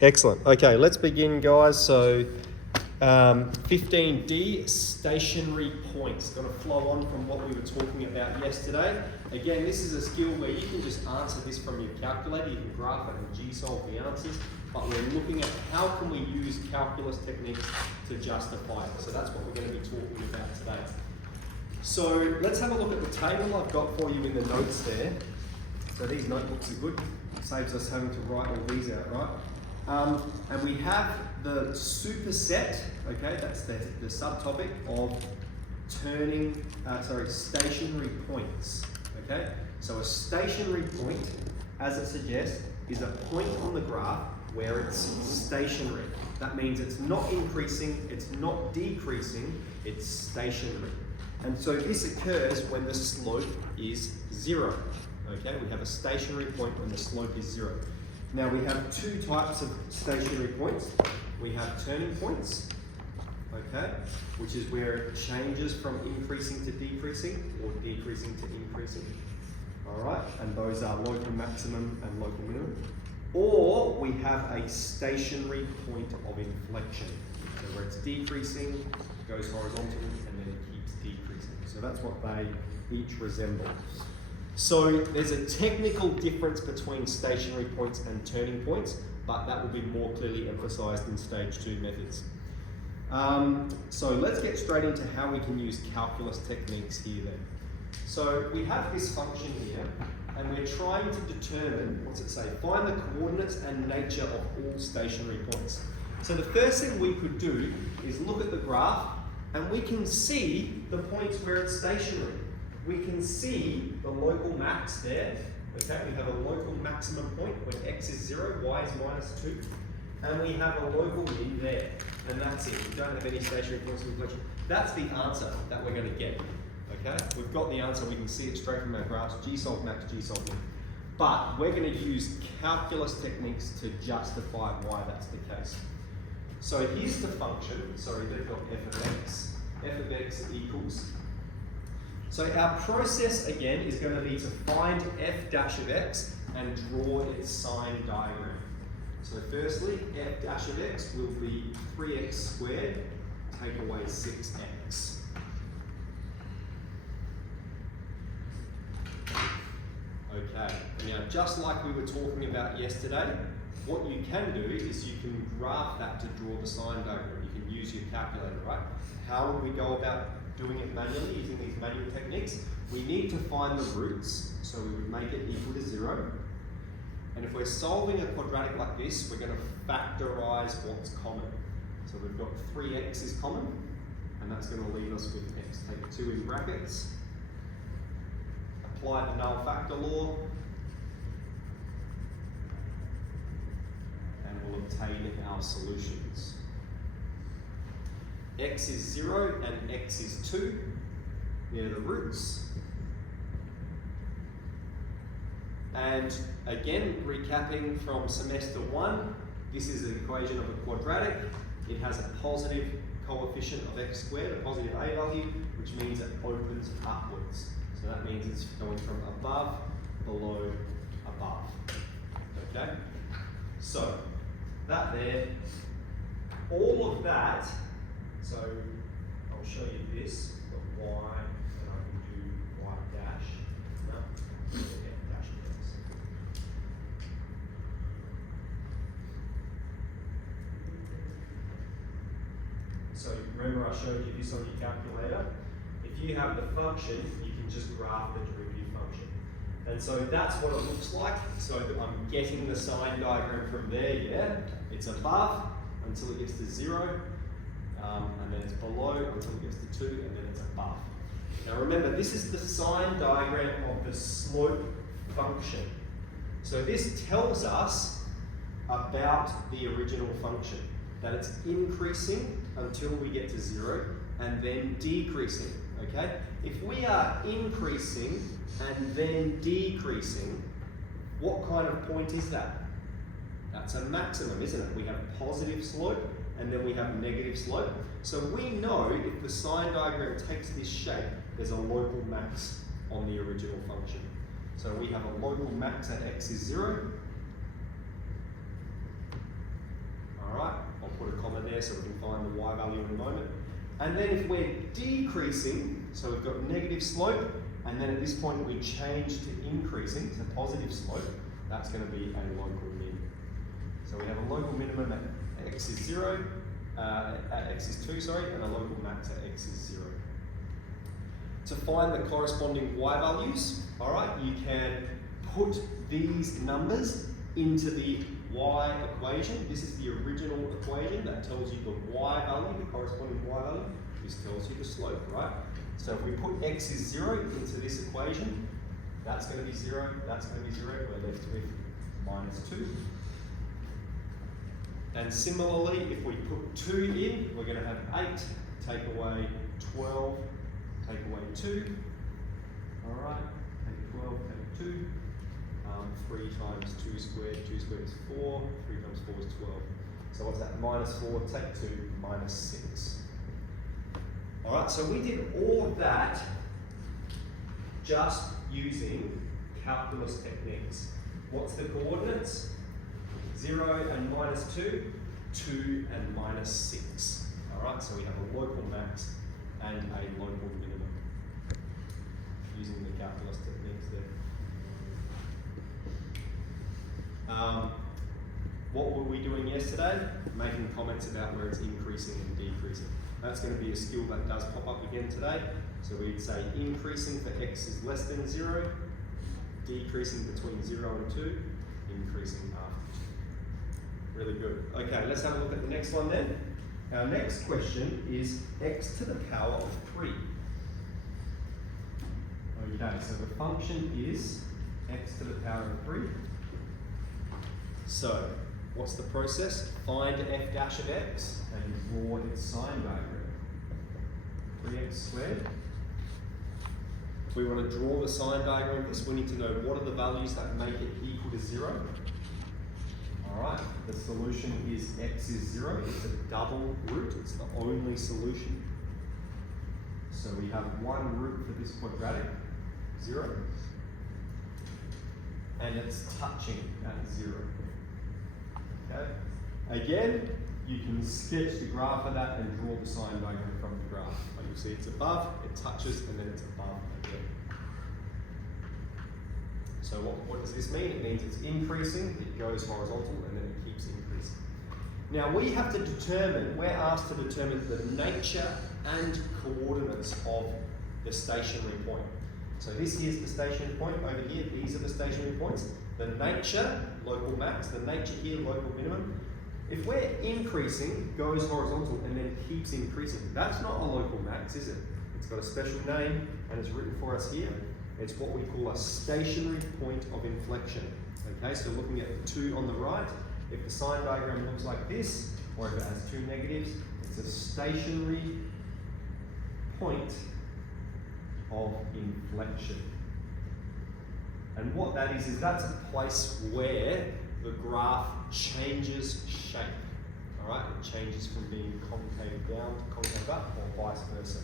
Excellent. Okay, let's begin, guys. So 15D, stationary points. Going to flow on from what we were talking about yesterday. Again, this is a skill where you can just answer this from your calculator. You can graph it and G-solve the answers. But we're looking at how can we use calculus techniques to justify it. So that's what we're going to be talking about today. So let's have a look at the table I've got for you in the notes there. So these notebooks are good. Saves us having to write all these out, right? And we have the superset, okay, that's the subtopic of stationary points, okay? So a stationary point, as it suggests, is a point on the graph where it's stationary. That means it's not increasing, it's not decreasing, it's stationary. And so this occurs when the slope is 0, okay? We have a stationary point when the slope is 0. Now we have two types of stationary points. We have turning points, okay, which is where it changes from increasing to decreasing or decreasing to increasing. All right, and those are local maximum and local minimum. Or we have a stationary point of inflection, so where it's decreasing, goes horizontal, and then it keeps decreasing. So that's what they each resemble. So there's a technical difference between stationary points and turning points, but that will be more clearly emphasized in stage 2 methods. So let's get straight into how we can use calculus techniques here then. So we have this function here, and we're trying to determine, what's it say? Find the coordinates and nature of all stationary points. So the first thing we could do is look at the graph, and we can see the points where it's stationary. We can see the local max there. Okay, we have a local maximum point when x is 0, y is -2, and we have a local min there, and that's it. We don't have any stationary points of inflection. That's the answer that we're going to get. Okay, we've got the answer. We can see it straight from our graphs: G-solve max, G-solve min. But we're going to use calculus techniques to justify why that's the case. So here's the function. Sorry, they've got f of x. F of x equals. So our process again is going to be to find f dash of x and draw its sign diagram. So firstly, f dash of x will be 3x squared, take away 6x. Okay, now just like we were talking about yesterday, what you can do is you can graph that to draw the sign diagram. You can use your calculator, right? How would we go about doing it manually, using these manual techniques? We need to find the roots, so we would make it equal to 0. And if we're solving a quadratic like this, we're going to factorize what's common. So we've got 3x is common, and that's going to leave us with x. Take 2 in brackets, apply the null factor law, and we'll obtain our solutions. X is 0 and x is 2. They're the roots. And again, recapping from semester 1, this is an equation of a quadratic. It has a positive coefficient of x squared, a positive a value, which means it opens upwards. So that means it's going from above, below, above. Okay? So, that there, all of that. So I'll show you this, the y, and I can do y dash. No, yeah, dash of x. So remember I showed you this on your calculator. If you have the function, you can just graph the derivative function. And so that's what it looks like. So I'm getting the sign diagram from there, yeah? It's above until it gets to 0. And then it's below until it gets to 2, and then it's above. Now remember, this is the sign diagram of the slope function. So this tells us about the original function, that it's increasing until we get to 0, and then decreasing, okay? If we are increasing and then decreasing, what kind of point is that? That's a maximum, isn't it? We have positive slope, and then we have negative slope. So we know if the sign diagram takes this shape, there's a local max on the original function. So we have a local max at x is 0, so we can find the y value in a moment. And then if we're decreasing, so we've got negative slope, and then at this point we change to increasing, to positive slope, that's going to be a local min. So we have a local minimum at x is 0, at x is 2, sorry, and a local max at x is 0. To find the corresponding y values, all right, you can put these numbers into the y equation. This is the original equation that tells you the y value, the corresponding y value. This tells you the slope, right? So if we put x is 0 into this equation, that's going to be 0, that's going to be 0, we're left with minus 2. And similarly, if we put 2 in, we're going to have 8, take away 12, take away 2. All right, take 12, take 2. 3 times 2 squared is 4, 3 times 4 is 12. So what's that? Minus 4, take 2, minus 6. All right, so we did all of that just using calculus techniques. What's the coordinates? 0 and minus 2, 2 and minus 6. All right, so we have a local max and a local minimum using the calculus techniques there. What were we doing yesterday? Making comments about where it's increasing and decreasing. That's going to be a skill that does pop up again today. So we'd say increasing for x is less than 0, decreasing between 0 and 2, increasing after 2. Really good. Okay, let's have a look at the next one then. Our next question is x to the power of 3. Okay, so the function is x to the power of 3. So, what's the process? Find f dash of x and draw its sign diagram. 3x squared. If we want to draw the sign diagram of this, we need to know what are the values that make it equal to 0. Alright, the solution is x is 0. It's a double root, it's the only solution. So we have one root for this quadratic, 0. And it's touching at 0. Okay. Again, you can sketch the graph of that and draw the sign diagram from the graph. Like you see, it's above, it touches, and then it's above again. So what does this mean? It means it's increasing, it goes horizontal, and then it keeps increasing. Now we have to determine, we're asked to determine the nature and coordinates of the stationary point. So this here's the stationary point over here, these are the stationary points. The nature, local max, the nature here, local minimum. If we're increasing, goes horizontal and then keeps increasing, that's not a local max, is it? It's got a special name and it's written for us here. It's what we call a stationary point of inflection. Okay, so looking at the 2 on the right, if the sign diagram looks like this, or if it has 2 negatives, it's a stationary point of inflection. And what that is that's a place where the graph changes shape. All right, it changes from being concave down to concave up, or vice versa.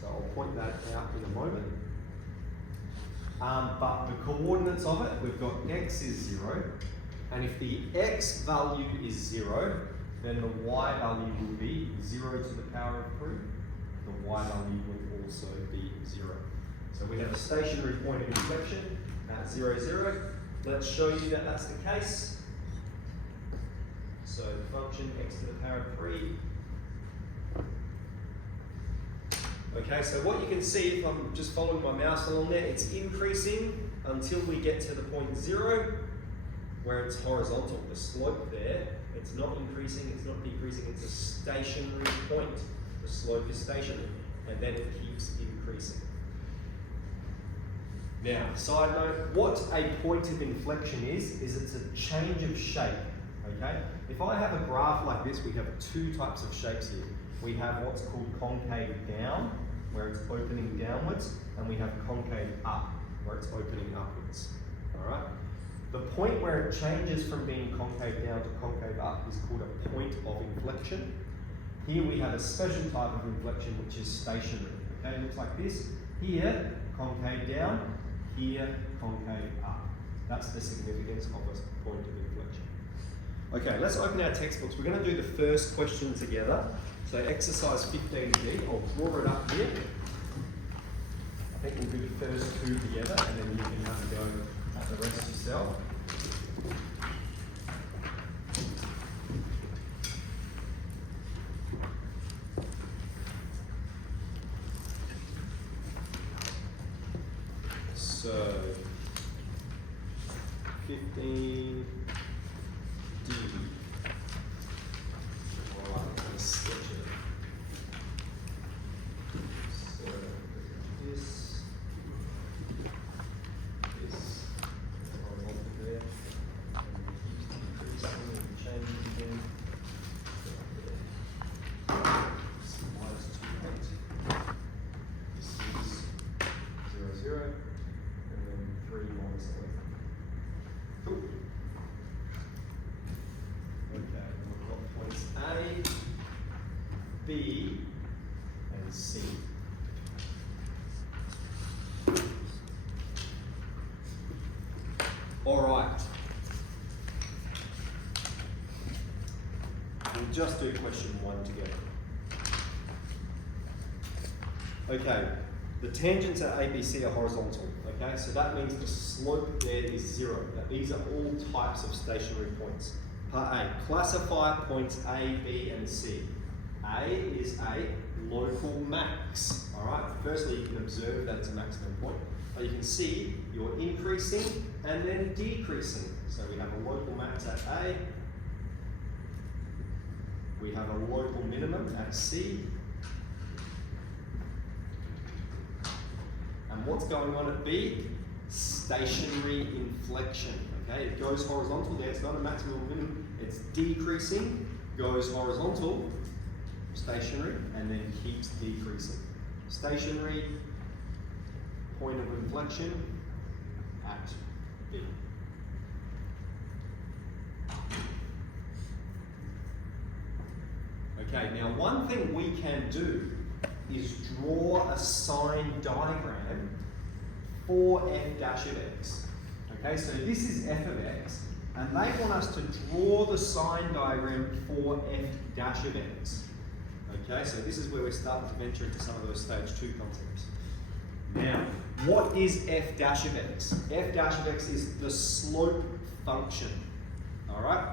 So I'll point that out in a moment. But the coordinates of it, we've got x is 0, and if the x value is 0, then the y value will be 0 to the power of 3. The y value will also be 0. So we have a stationary point of inflection at 0, 0. Let's show you that that's the case. So the function x to the power of 3. Okay, so what you can see, if I'm just following my mouse along there, it's increasing until we get to the point 0, where it's horizontal. The slope there, it's not increasing, it's not decreasing, it's a stationary point. The slope is stationary, and then it keeps increasing. Now, side note, what a point of inflection is it's a change of shape, okay? If I have a graph like this, we have 2 types of shapes here. We have what's called concave down, where it's opening downwards, and we have concave up, where it's opening upwards, all right? The point where it changes from being concave down to concave up is called a point of inflection. Here we have a special type of inflection, which is stationary, okay? It looks like this. Here, concave down, here, concave up. That's the significance of a point of inflection. Okay, let's open our textbooks. We're going to do the first question together. So exercise 15B, I'll draw it up here. I think we'll do the first two together and then you can have a go at the rest yourself. So 15D. Alright, I'm going to sketch it. So this horizontal there, and then keeps decreasing and changing again. This is minus 2.8. This is 0, 0, and then 3 minus 11. Cool. Okay, we've got points A, B, and C. All right. We'll just do question 1 together. Okay, the tangents at ABC are horizontal. Okay, so that means the slope there is 0. Now, these are all types of stationary points. Part A, classify points A, B, and C. A is a local max. All right, firstly, you can observe that it's a maximum point. But you can see you're increasing and then decreasing. So we have a local max at A. We have a local minimum at C. And what's going on at B? Stationary inflection. Okay, it goes horizontal there, it's not a maximum or minimum, it's decreasing, goes horizontal, stationary, and then keeps decreasing. Stationary, point of inflection at B. Okay, now one thing we can do is draw a sign diagram for f dash of x. Okay, so this is f of x, and they want us to draw the sign diagram for f dash of x. Okay, so this is where we're starting to venture into some of those stage 2 concepts. Now, what is f dash of x? F dash of x is the slope function. Alright?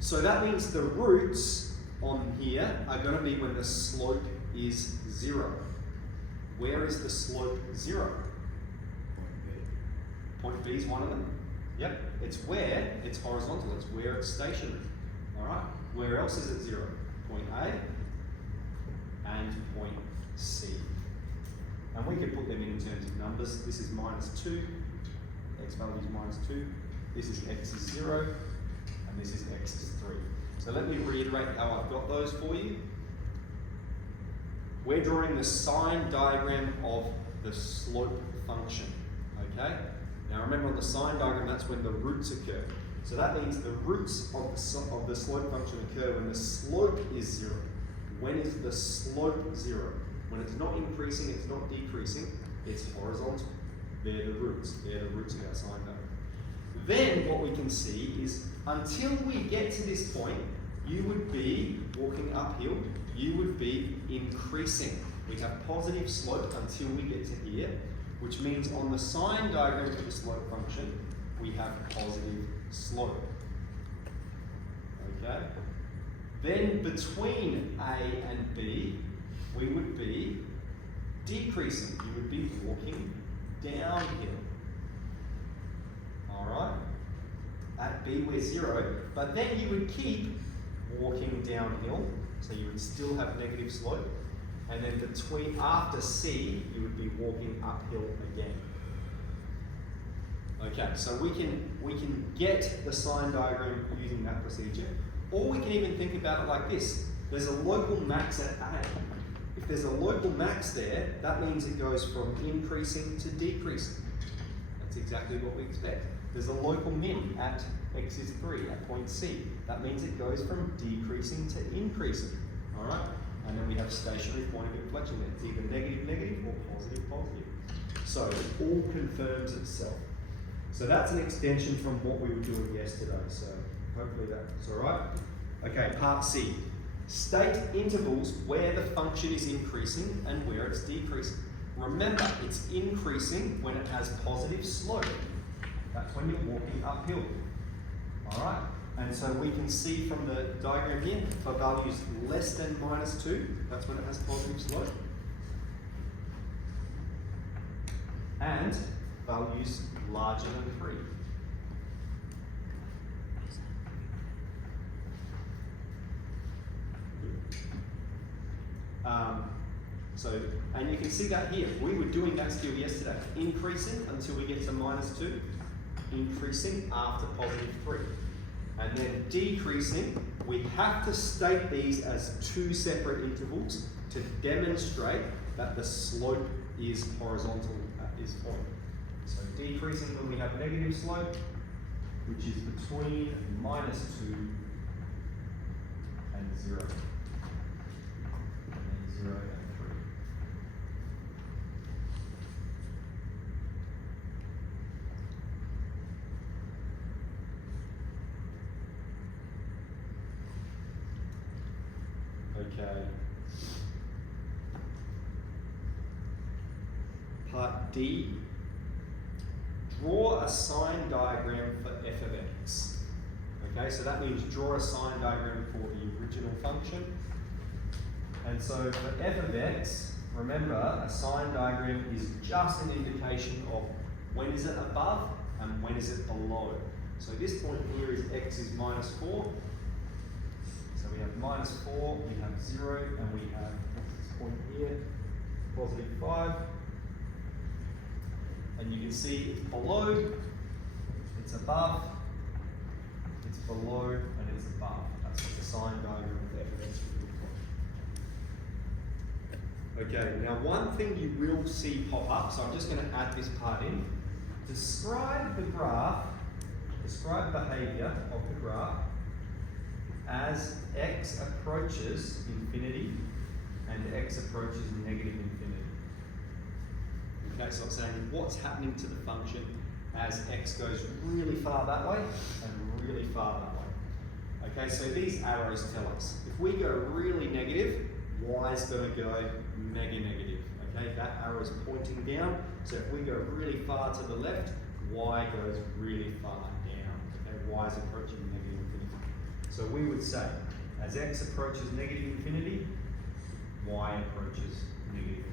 So that means the roots on here are going to be when the slope is 0. Where is the slope 0? Point B is one of them. Yep, it's where it's horizontal, it's where it's stationary. Alright? Where else is it 0? Point A and point C. And we could put them in terms of numbers. This is minus 2, x value is minus 2, this is x is 0, and this is x is 3. So let me reiterate how I've got those for you. We're drawing the sign diagram of the slope function, okay? Now remember on the sign diagram, that's when the roots occur. So that means the roots of the slope function occur when the slope is 0. When is the slope 0? When it's not increasing, it's not decreasing, it's horizontal. They're the roots of our sign diagram. Then what we can see is until we get to this point, you would be walking uphill, you would be increasing. We have positive slope until we get to here, which means on the sign diagram for the slope function, we have positive slope. Okay? Then between A and B, we would be decreasing. You would be walking downhill. Alright? At B we're 0, but then you would keep walking downhill, so you would still have negative slope, and then after C, you would be walking uphill again. Okay, so we can get the sign diagram using that procedure, or we can even think about it like this. There's a local max at A. If there's a local max there, that means it goes from increasing to decreasing. That's exactly what we expect. There's a local min at x is 3 at point C. That means it goes from decreasing to increasing. All right? And then we have stationary point of inflection there. It's either negative, negative, or positive, positive. So it all confirms itself. So that's an extension from what we were doing yesterday. So hopefully that's all right. Okay, part C. State intervals where the function is increasing and where it's decreasing. Remember, it's increasing when it has positive slope. That's when you're walking uphill. All right? And so we can see from the diagram here, for values less than -2, that's when it has positive slope. And values larger than 3. And you can see that here. We were doing that skill yesterday. Increasing until we get to -2. Increasing after +3. And then decreasing, we have to state these as 2 separate intervals to demonstrate that the slope is horizontal at this point. So decreasing when we have negative slope, which is between -2 and 0. And then 0 and 3. Okay. Part D. Draw a sign diagram for f of x. Okay, so that means draw a sign diagram for the original function. And so for f of x, remember a sign diagram is just an indication of when is it above and when is it below. So this point here is x is -4. So we have -4, we have 0, and we have this point here, +5. And you can see it's below, it's above, it's below, and it's above. That's what the sign diagram of f of x would look like. Okay, now one thing you will see pop up, so I'm just going to add this part in. Describe the graph, describe behavior of the graph as x approaches infinity and x approaches negative infinity. Okay, so I'm saying what's happening to the function as x goes really far that way and really far that way. Okay, so these arrows tell us if we go really negative, y is going to go mega negative. Okay, that arrow is pointing down. So if we go really far to the left, y goes really far down. Okay, y is approaching negative infinity. So we would say as x approaches negative infinity, y approaches negative infinity.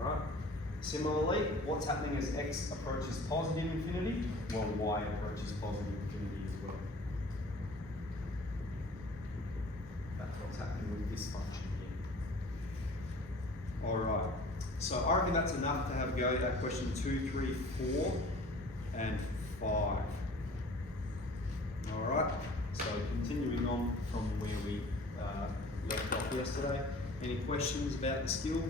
Alright? Similarly, what's happening as x approaches positive infinity? Well, y approaches positive infinity as well. That's what's happening with this function here. Alright, so I reckon that's enough to have a go at question 2, 3, 4, and 5. Alright, so continuing on from where we left off yesterday. Any questions about the skill?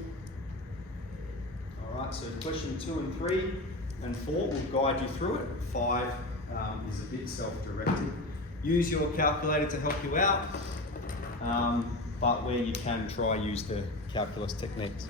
Alright, so question 2 and 3 and 4 will guide you through it. 5 is a bit self-directed. Use your calculator to help you out, but where you can, try use the calculus techniques.